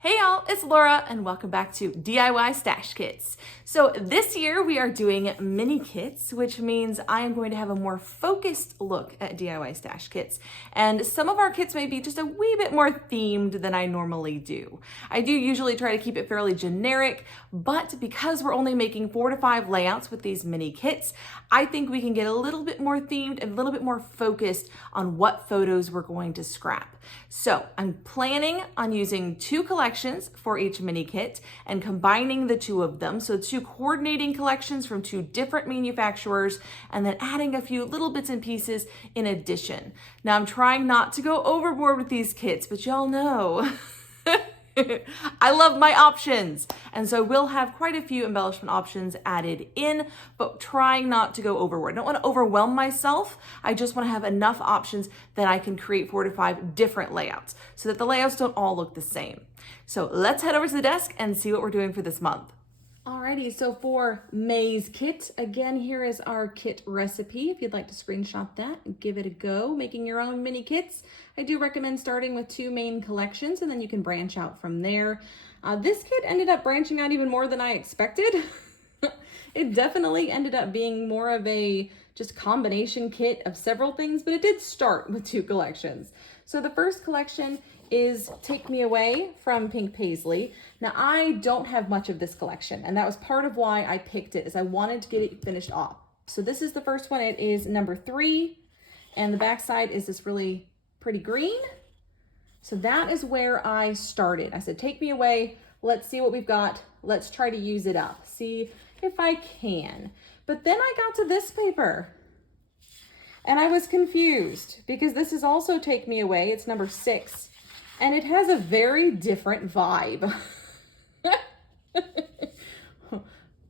Hey y'all, it's Laura and welcome back to DIY Stash Kits. So this year we are doing mini kits, which means I am going to have a more focused look at DIY stash kits. And some of our kits may be just a wee bit more themed than I normally do. I do usually try to keep it fairly generic, but because we're only making 4 to 5 layouts with these mini kits, I think we can get a little bit more themed and a little bit more focused on what photos we're going to scrap. So I'm planning on using 2 collections for each mini kit and combining the 2 of them. So 2 coordinating collections from 2 different manufacturers and then adding a few little bits and pieces in addition. Now I'm trying not to go overboard with these kits, but y'all know I love my options. And so we'll have quite a few embellishment options added in, but trying not to go overboard. I don't want to overwhelm myself. I just want to have enough options that I can create 4 to 5 different layouts so that the layouts don't all look the same. So let's head over to the desk and see what we're doing for this month. Alrighty, so for May's kit, again, here is our kit recipe. If you'd like to screenshot that and give it a go, making your own mini kits. I do recommend starting with 2 main collections and then you can branch out from there. This kit ended up branching out even more than I expected. It definitely ended up being more of a just combination kit of several things, but it did start with 2 collections. So the first collection is Take Me Away from Pink Paisley. Now I don't have much of this collection, and that was part of why I picked it, is I wanted to get it finished off. So this is the first one. It is number 3, and the back side is this really pretty green. So that is where I started. I said, take me away. Let's see what we've got. Let's try to use it up. See if I can. But then I got to this paper and I was confused because this is also Take Me Away. It's number 6 and it has a very different vibe.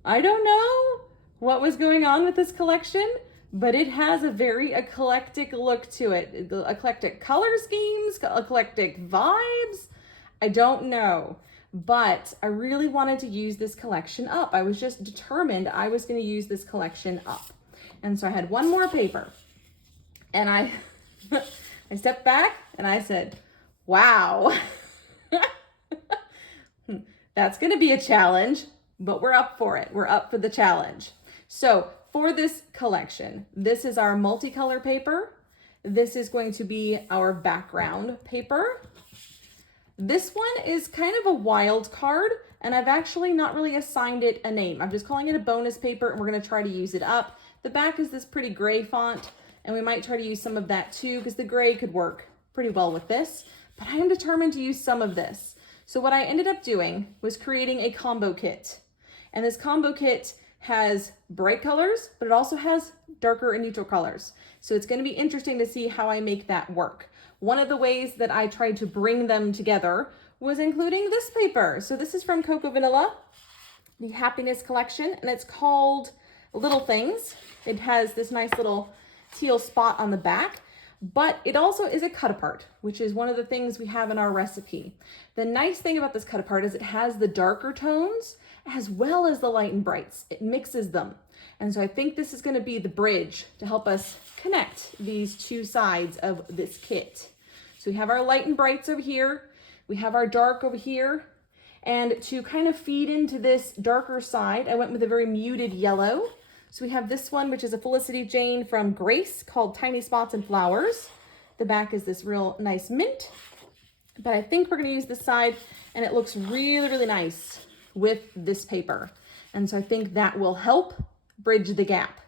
I don't know what was going on with this collection, but it has a very eclectic look to it. The eclectic color schemes, eclectic vibes. I don't know, but I really wanted to use this collection up. I was just determined I was going to use this collection up. And so I had one more paper and I stepped back and I said, wow, that's going to be a challenge, but we're up for it. We're up for the challenge. So for this collection, this is our multicolor paper. This is going to be our background paper. This one is kind of a wild card, and I've actually not really assigned it a name. I'm just calling it a bonus paper, and we're going to try to use it up. The back is this pretty gray font, and we might try to use some of that too, because the gray could work pretty well with this, but I am determined to use some of this. So what I ended up doing was creating a combo kit, and this combo kit has bright colors, but it also has darker and neutral colors. So it's going to be interesting to see how I make that work. One of the ways that I tried to bring them together was including this paper. So this is from Cocoa Vanilla, the Happiness Collection, and it's called Little Things. It has this nice little teal spot on the back, but it also is a cut apart, which is one of the things we have in our recipe. The nice thing about this cut apart is it has the darker tones as well as the light and brights. It mixes them. And so I think this is going to be the bridge to help us connect these 2 sides of this kit. So we have our light and brights over here. We have our dark over here. And to kind of feed into this darker side, I went with a very muted yellow. So we have this one, which is a Felicity Jane from Grace called Tiny Spots and Flowers. The back is this real nice mint. But I think we're going to use this side, and it looks really, really nice with this paper. And so I think that will help bridge the gap.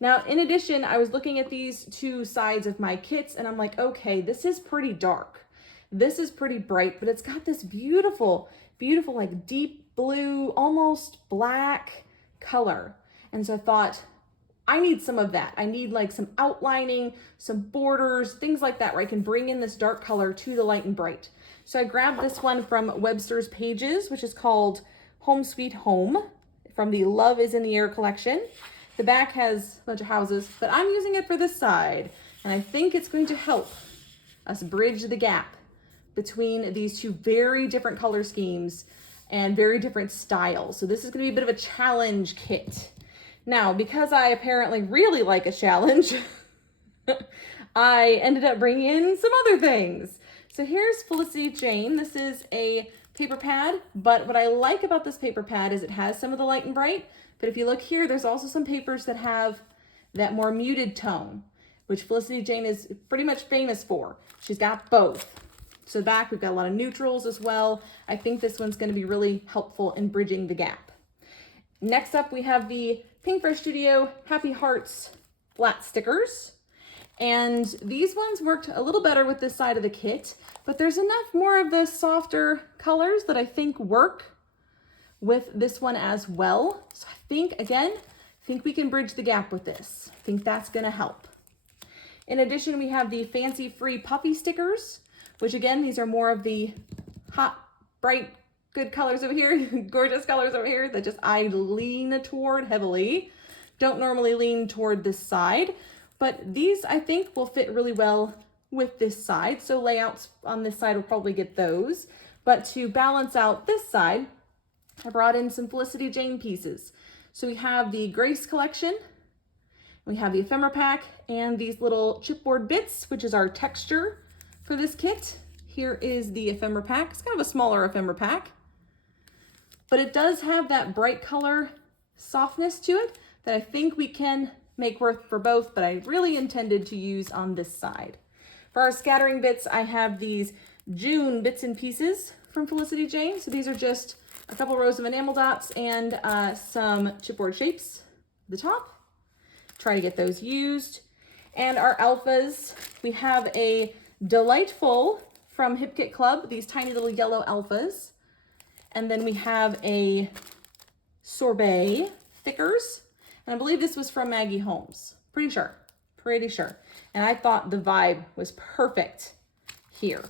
Now, in addition, I was looking at these 2 sides of my kits and I'm like, okay, this is pretty dark. This is pretty bright, but it's got this beautiful, beautiful, like deep blue, almost black color. And so I thought, I need some of that. I need like some outlining, some borders, things like that, where I can bring in this dark color to the light and bright. So I grabbed this one from Webster's Pages, which is called Home Sweet Home, from the Love is in the Air collection. The back has a bunch of houses, but I'm using it for this side. And I think it's going to help us bridge the gap between these 2 very different color schemes and very different styles. So this is going to be a bit of a challenge kit. Now, because I apparently really like a challenge, I ended up bringing in some other things. So here's Felicity Jane. This is a paper pad, but what I like about this paper pad is it has some of the light and bright, but if you look here, there's also some papers that have that more muted tone, which Felicity Jane is pretty much famous for. She's got both. So back, we've got a lot of neutrals as well. I think this one's going to be really helpful in bridging the gap. Next up, we have the Pink Fresh Studio Happy Hearts flat stickers. And these ones worked a little better with this side of the kit, but there's enough more of the softer colors that I think work with this one as well. So I think we can bridge the gap with this. I think that's going to help. In addition, we have the Fancy Free Puffy stickers, which again, these are more of the hot, bright, good colors over here, gorgeous colors over here that just I lean toward heavily. Don't normally lean toward this side, but these I think will fit really well with this side. So layouts on this side will probably get those. But to balance out this side, I brought in some Felicity Jane pieces. So we have the Grace collection, we have the ephemera pack, and these little chipboard bits, which is our texture for this kit. Here is the ephemera pack. It's kind of a smaller ephemera pack, but it does have that bright color softness to it that I think we can make work for both, but I really intended to use on this side. For our scattering bits, I have these June bits and pieces from Felicity Jane. So these are just a couple rows of enamel dots and some chipboard shapes at the top. Try to get those used. And our alphas, we have a Delightful from Hip Kit Club, these tiny little yellow alphas. And then we have a Sorbet thickers. And I believe this was from Maggie Holmes. Pretty sure. And I thought the vibe was perfect here.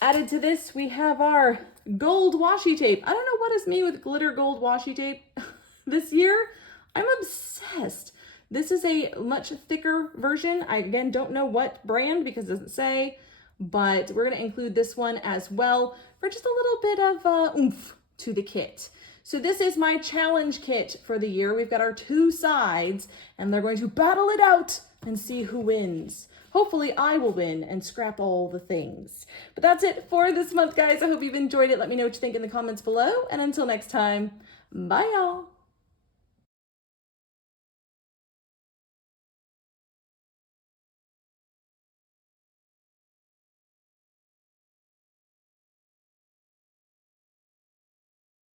Added to this, we have our gold washi tape. I don't know what is me with glitter gold washi tape this year. I'm obsessed. This is a much thicker version. I, again, don't know what brand because it doesn't say, but we're going to include this one as well for just a little bit of oomph to the kit. So this is my challenge kit for the year. We've got our two sides and they're going to battle it out and see who wins. Hopefully I will win and scrap all the things. But that's it for this month, guys. I hope you've enjoyed it. Let me know what you think in the comments below. And until next time, bye y'all.